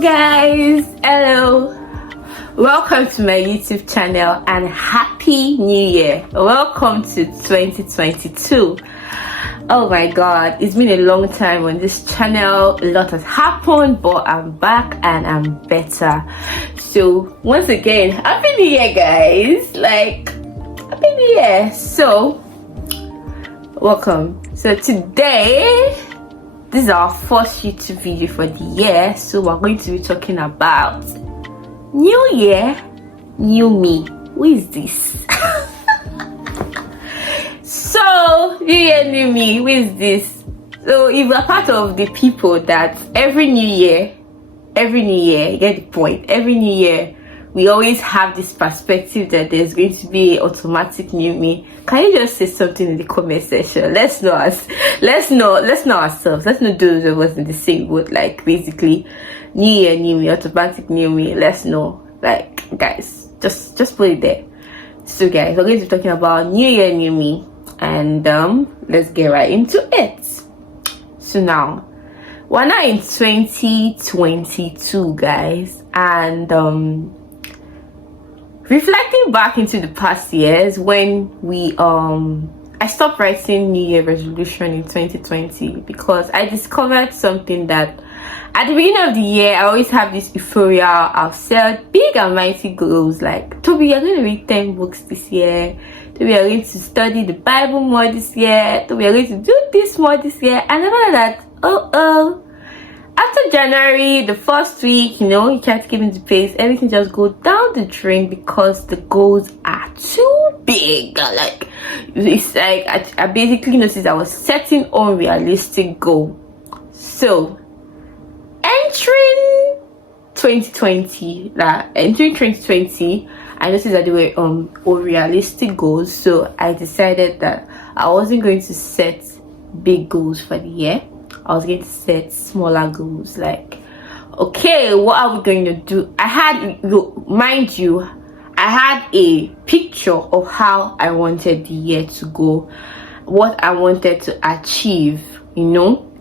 Guys, hello, welcome to my YouTube channel and happy new year. Welcome to 2022. Oh my god, it's been a long time on this channel. A lot has happened, but I'm back and I'm better. So once again, happy new year, guys. Happy new year. So welcome. So today, this is our first YouTube video for the year. So we're going to be talking about new year, new me. Who is this? So new year, new me. Who is this? So if you're part of the people that every new year, you get the point, every new year we always have this perspective that there's going to be an automatic new me. Can you just say something in the comment section? Let's know ourselves. Let's know those of us in the same boat. Like basically, new year, new me, automatic new me. Let's know. Like guys, just put it there. So guys, we're going to be talking about new year, new me, and let's get right into it. So now, we're now in 2022, guys, and reflecting back into the past years when we I stopped writing new year resolution in 2020 because I discovered something that at the beginning of the year I always have this euphoria. I've set big and mighty goals like, Toby, you're going to read 10 books this year. Toby, you're going to study the Bible more this year. Toby, you're going to do this more this year. And after that, after January, the first week, you try to keep in the pace, everything just goes down the drain because the goals are too big. Like, it's like I basically noticed I was setting unrealistic goal. So, entering 2020, I noticed that they were unrealistic goals. So I decided that I wasn't going to set big goals for the year. I was going to set smaller goals. Like, okay, what are we going to do? I had a picture of how I wanted the year to go, what I wanted to achieve,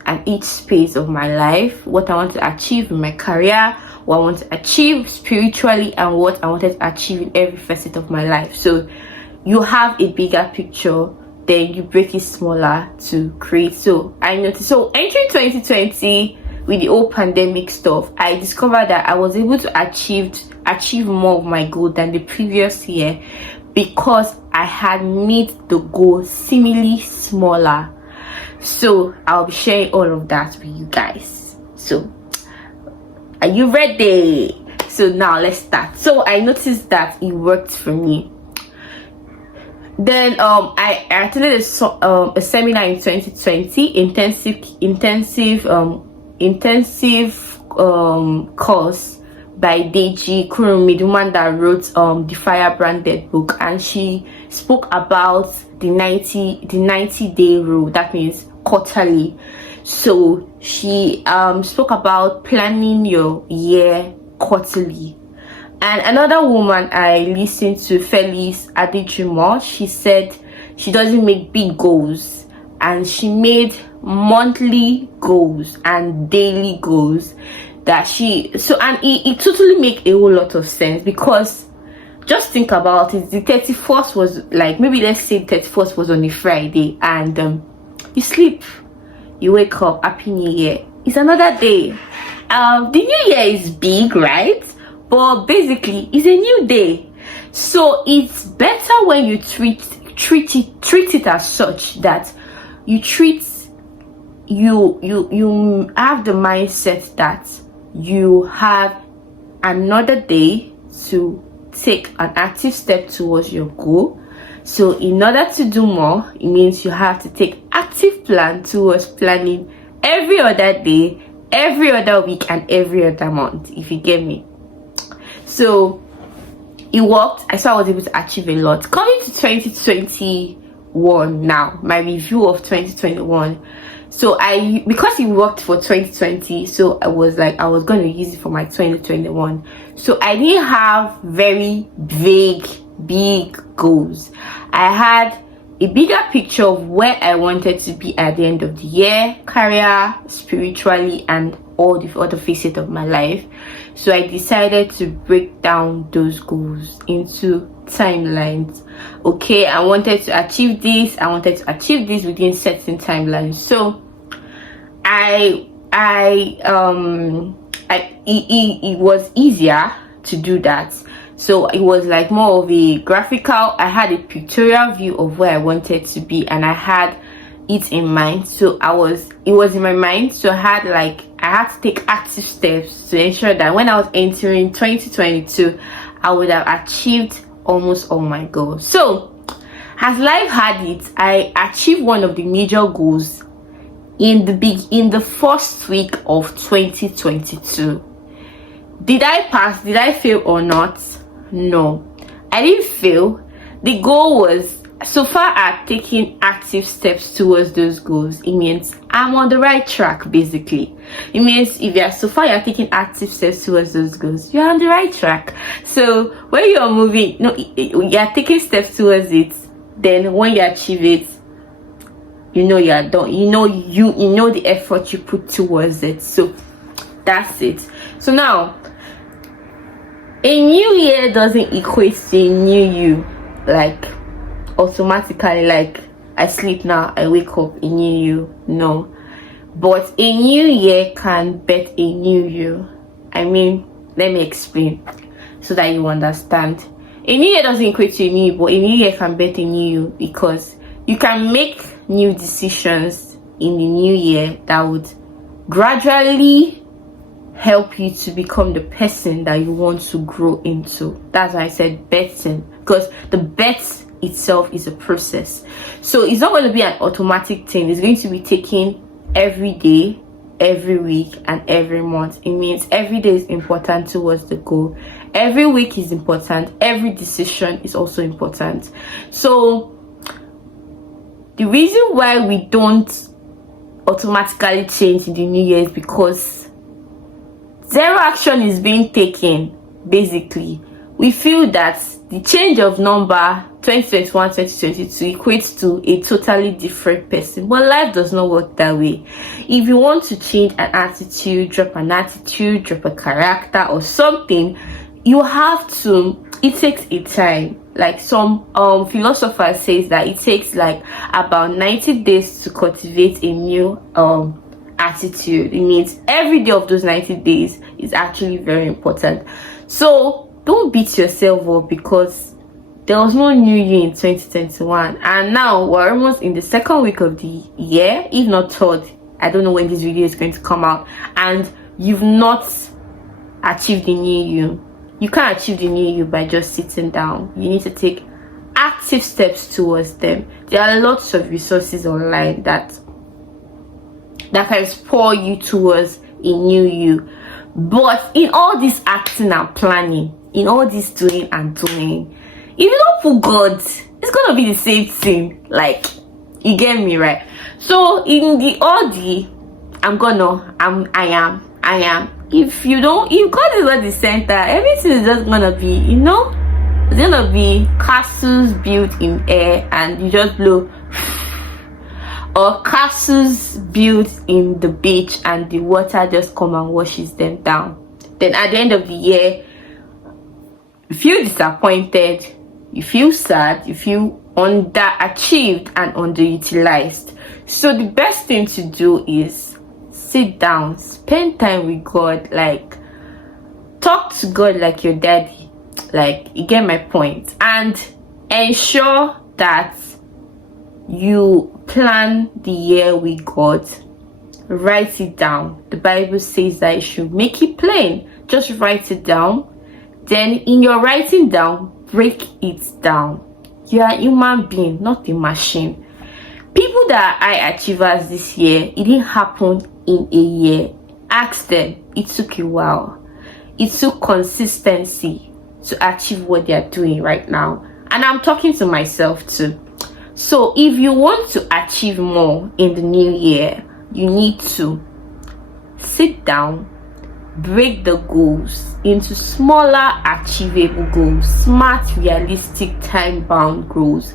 at each space of my life, what I want to achieve in my career, what I want to achieve spiritually, and what I wanted to achieve in every facet of my life. So you have a bigger picture, then you break it smaller to create. So I noticed, so entering 2020 with the whole pandemic stuff, I discovered that I was able to achieve more of my goal than the previous year because I had made the goal seemingly smaller. So I'll be sharing all of that with you guys. So are you ready? So now let's start. So I noticed that it worked for me. Then I attended a seminar in 2020, intensive course by Deji Kurumi, the one that wrote the Fire branded book, and she spoke about the 90-day rule. That means quarterly. So she spoke about planning your year quarterly. And another woman I listened to, Felice Adejimo, she said she doesn't make big goals and she made monthly goals and daily goals and it totally make a whole lot of sense because just think about it. The 31st was like, maybe let's say 31st was on a Friday, and you sleep, you wake up, happy new year, it's another day. The new year is big, right? But basically it's a new day. So it's better when you treat it as such, that you have the mindset that you have another day to take an active step towards your goal. So in order to do more, it means you have to take active plan towards planning every other day, every other week, and every other month, if you get me. So it worked. I saw I was able to achieve a lot. Coming to 2021 now, my review of 2021. So because it worked for 2020, so I was going to use it for my 2021. So I didn't have very big goals. I had a bigger picture of where I wanted to be at the end of the year, career, spiritually, and all the other facets of my life. So I decided to break down those goals into timelines. Okay, I wanted to achieve this, within certain timelines. So it was easier to do that. So it was like more of a graphical. I had a pictorial view of where I wanted to be, and I had it in mind. So it was in my mind. So I had to take active steps to ensure that when I was entering 2022, I would have achieved almost all my goals. So as life had it, I achieved one of the major goals in the first week of 2022. Did I pass? Did I fail or not? No, I didn't fail. The goal was, so far I've taken active steps towards those goals. It means I'm on the right track, basically. It means if you're taking active steps towards those goals, you're on the right track. So when you're moving, you're taking steps towards it, then when you achieve it, you know you're done. You know the effort you put towards it. So that's it. So now, a new year doesn't equate to a new you, like automatically, like I sleep now, I wake up, a new you. No, but a new year can bet a new you. I mean, let me explain so that you understand. A new year doesn't equate to a new you, but a new year can bet a new you, because you can make new decisions in the new year that would gradually help you to become the person that you want to grow into. That's why I said betting, because the bet itself is a process. So it's not going to be an automatic thing. It's going to be taken every day, every week, and every month. It means every day is important towards the goal. Every week is important. Every decision is also important. So the reason why we don't automatically change in the new year is because zero action is being taken. Basically, we feel that the change of number 2021 2022 equates to a totally different person, but life does not work that way. If you want to change an attitude, drop a character or something, you have to, it takes a time. Like some philosophers says that it takes like about 90 days to cultivate a new attitude. It means every day of those 90 days is actually very important. So don't beat yourself up because there was no new year in 2021, and now we're almost in the second week of the year, if not third. I don't know when this video is going to come out, and you've not achieved the new you. You can't achieve the new you by just sitting down. You need to take active steps towards them. There are lots of resources online that can spur you towards a new you. But in all this acting and planning, in all this doing and doing, if you don't put God, it's gonna be the same thing. Like, you get me, right? So in the I am. If God is not the center, everything is just gonna be, it's gonna be castles built in air and you just blow, or castles built in the beach and the water just come and washes them down. Then at the end of the year, you feel disappointed, you feel sad, you feel underachieved and underutilized. So the best thing to do is sit down, spend time with God, like talk to God like your daddy, like, you get my point, and ensure that you plan the year with God. Write it down. The Bible says that you should make it plain. Just write it down. Then in your writing down, break it down. You are a human being, not a machine. People that are high achievers this year, it didn't happen in a year. Ask them. It took a while. It took consistency to achieve what they are doing right now. And I'm talking to myself too. So if you want to achieve more in the new year, you need to sit down, break the goals into smaller achievable goals, smart, realistic, time-bound goals,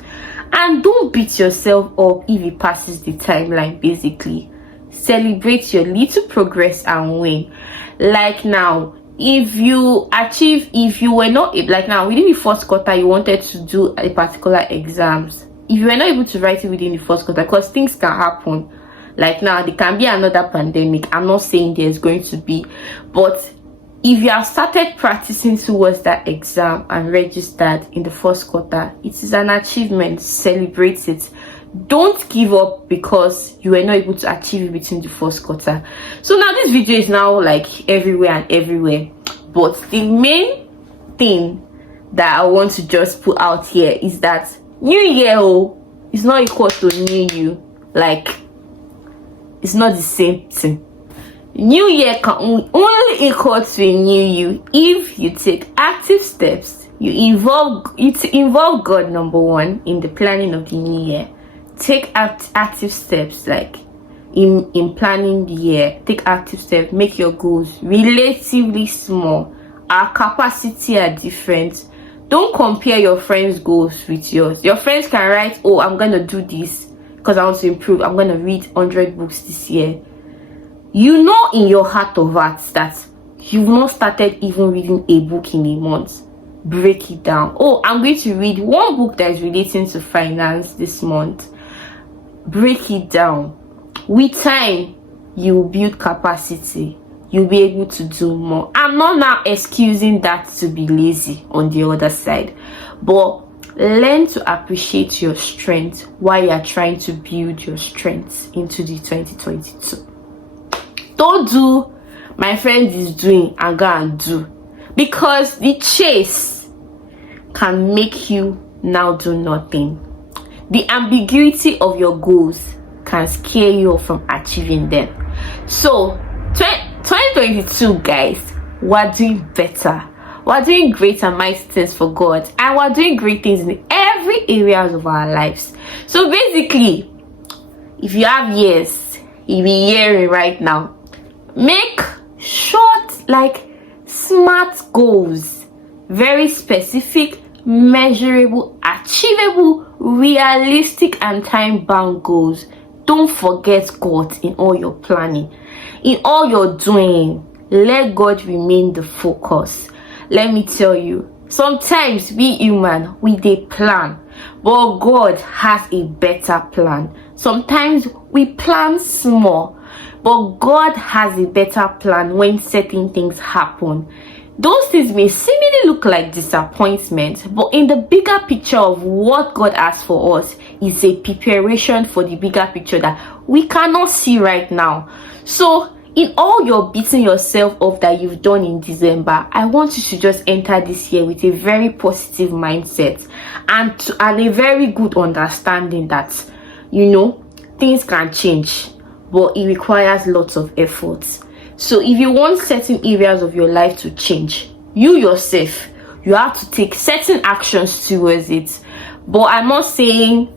and don't beat yourself up if it passes the timeline. Basically, Celebrate your little progress and win. Like now, if you were not, like now within the first quarter you wanted to do a particular exams, if you were not able to write it within the first quarter, because things can happen, like now there can be another pandemic. I'm not saying there's going to be, but if you have started practicing towards that exam and registered in the first quarter, it is an achievement. Celebrate it. Don't give up because you were not able to achieve it within the first quarter. So now this video is now like everywhere and everywhere, but the main thing that I want to just put out here is that new year is not equal to new you. Like, it's not the same thing. New year can only equal to a new you if you take active steps. You involve God, number one, in the planning of the new year. Take active steps, like in planning the year. Take active steps. Make your goals relatively small. Our capacity are different. Don't compare your friends' goals with yours. Your friends can write, oh, I'm gonna do this because I want to improve. I'm gonna read 100 books this year. You know in your heart of hearts that you've not started even reading a book in a month. Break it down. Oh, I'm going to read one book that is relating to finance this month. Break it down. With time, you will build capacity. You'll be able to do more. I'm not now excusing that to be lazy on the other side, but learn to appreciate your strength while you are trying to build your strength into the 2022. Don't do my friend is doing and go and do, because the chase can make you now do nothing. The ambiguity of your goals can scare you from achieving them. So 2022, guys, we're doing better. We're doing great and mighty things for God, and we're doing great things in every areas of our lives. So basically, if you have years, you'll be hearing right now, make short, like smart goals, very specific, measurable, achievable, realistic, and time-bound goals. Don't forget God in all your planning, in all your doing. Let God remain the focus. Let me tell you, sometimes we human, we dey plan, but God has a better plan. Sometimes we plan small, but God has a better plan when certain things happen. Those things may seemingly look like disappointment, but in the bigger picture of what God has for us is a preparation for the bigger picture that we cannot see right now. So in all your beating yourself up that you've done in December, I want you to just enter this year with a very positive mindset and a very good understanding that, you know, things can change, but it requires lots of effort. So if you want certain areas of your life to change, you yourself, you have to take certain actions towards it. But I'm not saying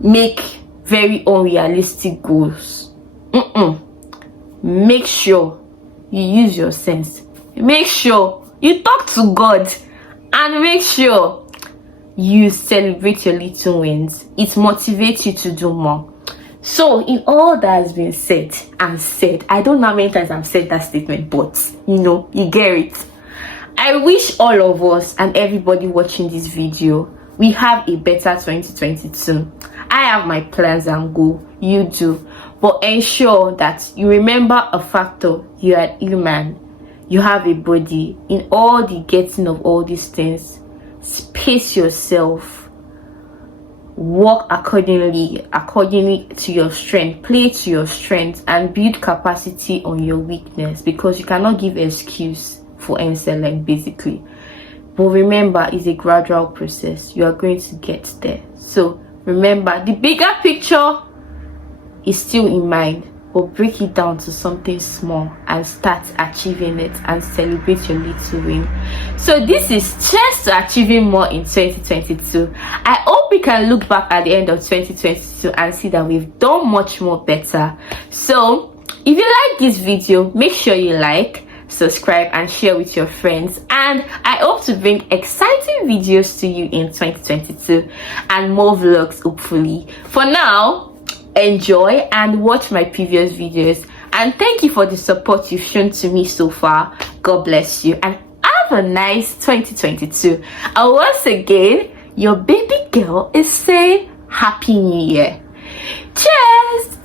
make very unrealistic goals. Make sure you use your sense. Make sure you talk to God, and make sure you celebrate your little wins. It motivates you to do more. So in all that has been said and said, I don't know how many times I've said that statement, but you know, you get it. I wish all of us and everybody watching this video, we have a better 2022. I have my plans and goals, you do, but ensure that you remember a factor. You are human, you have a body. In all the getting of all these things, space yourself, work accordingly to your strength, play to your strength, and build capacity on your weakness, because you cannot give excuse for excellence basically. But remember, it's a gradual process. You are going to get there. So remember, the bigger picture is still in mind, but break it down to something small and start achieving it and celebrate your little win. So this is Cheers to Achieving More in 2022. I hope we can look back at the end of 2022 and see that we've done much more better. So if you like this video, make sure you like, subscribe, and share with your friends. And I hope to bring exciting videos to you in 2022 and more vlogs hopefully. For now, enjoy and watch my previous videos. And thank you for the support you've shown to me so far. God bless you and have a nice 2022. And once again, your baby girl is saying Happy New Year. Cheers!